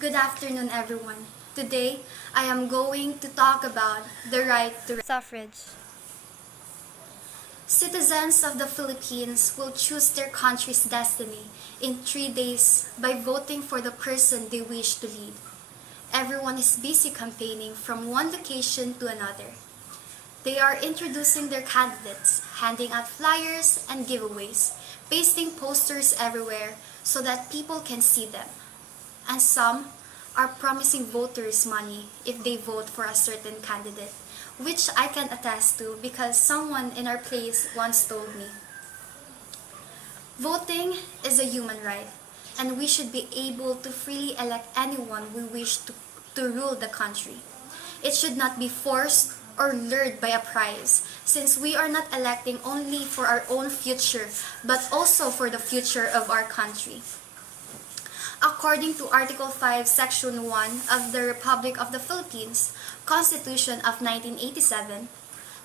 Good afternoon, everyone. Today, I am going to talk about the right to suffrage. Citizens of the Philippines will choose their country's destiny in 3 days by voting for the person they wish to lead. Everyone is busy campaigning from one location to another. They are introducing their candidates, handing out flyers and giveaways, pasting posters everywhere so that people can see them. And some are promising voters money if they vote for a certain candidate, which I can attest to because someone in our place once told me. Voting is a human right, and we should be able to freely elect anyone we wish to rule the country. It should not be forced or lured by a prize, since we are not electing only for our own future, but also for the future of our country. According to Article 5, Section 1 of the Republic of the Philippines, Constitution of 1987,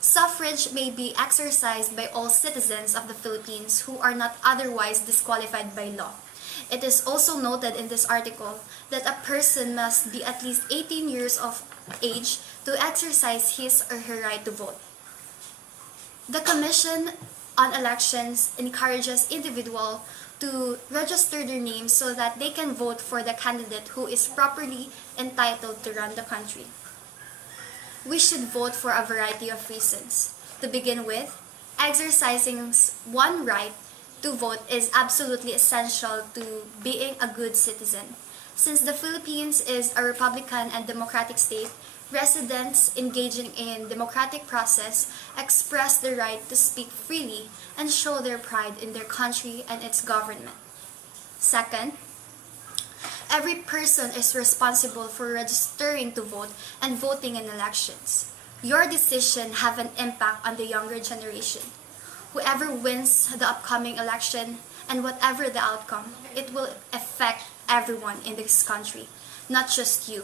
suffrage may be exercised by all citizens of the Philippines who are not otherwise disqualified by law. It is also noted in this article that a person must be at least 18 years of age to exercise his or her right to vote. The Commission on Elections encourages individuals to register their names so that they can vote for the candidate who is properly entitled to run the country. We should vote for a variety of reasons. To begin with, exercising one right to vote is absolutely essential to being a good citizen. Since the Philippines is a Republican and democratic state, residents engaging in democratic process express the right to speak freely and show their pride in their country and its government. Second, every person is responsible for registering to vote and voting in elections. Your decision have an impact on the younger generation. Whoever wins the upcoming election and whatever the outcome, it will affect everyone in this country, not just you.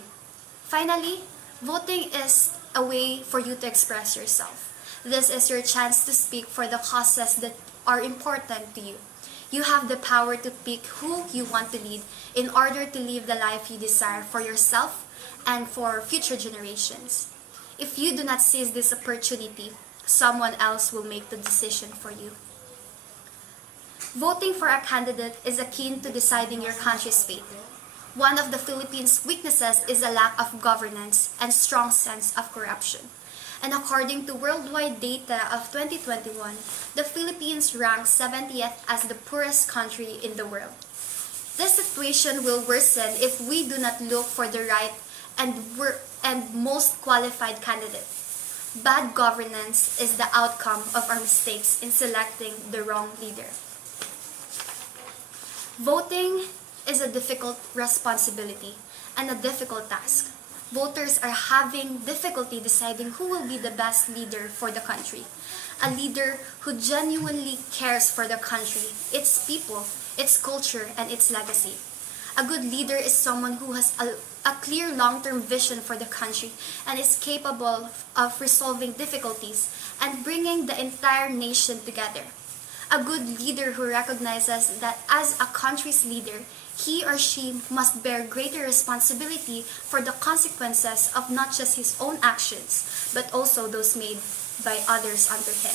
Finally, voting is a way for you to express yourself. This is your chance to speak for the causes that are important to you. You have the power to pick who you want to lead in order to live the life you desire for yourself and for future generations. If you do not seize this opportunity, someone else will make the decision for you. Voting for a candidate is akin to deciding your country's fate. One of the Philippines' weaknesses is a lack of governance and strong sense of corruption. And according to worldwide data of 2021, the Philippines ranks 70th as the poorest country in the world. This situation will worsen if we do not look for the right and most qualified candidate. Bad governance is the outcome of our mistakes in selecting the wrong leader. Voting is a difficult responsibility and a difficult task. Voters are having difficulty deciding who will be the best leader for the country. A leader who genuinely cares for the country, its people, its culture, and its legacy. A good leader is someone who has a clear long-term vision for the country and is capable of resolving difficulties and bringing the entire nation together. A good leader who recognizes that as a country's leader, he or she must bear greater responsibility for the consequences of not just his own actions, but also those made by others under him.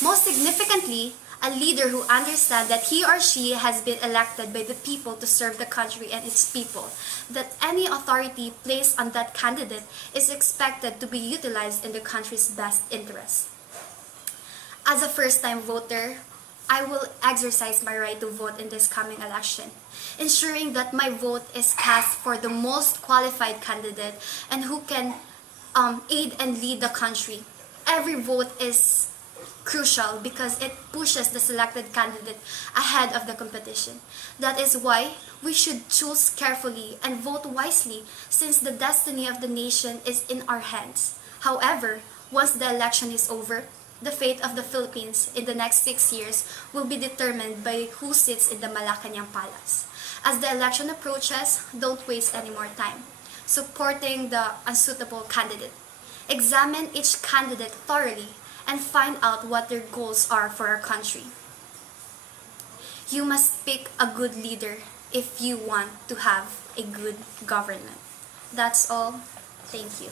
Most significantly, a leader who understands that he or she has been elected by the people to serve the country and its people, that any authority placed on that candidate is expected to be utilized in the country's best interest. As a first-time voter, I will exercise my right to vote in this coming election, ensuring that my vote is cast for the most qualified candidate and who can aid and lead the country. Every vote is crucial because it pushes the selected candidate ahead of the competition. That is why we should choose carefully and vote wisely, since the destiny of the nation is in our hands. However, once the election is over, the fate of the Philippines in the next 6 years will be determined by who sits in the Malacanang Palace. As the election approaches, don't waste any more time supporting the unsuitable candidate. Examine each candidate thoroughly and find out what their goals are for our country. You must pick a good leader if you want to have a good government. That's all. Thank you.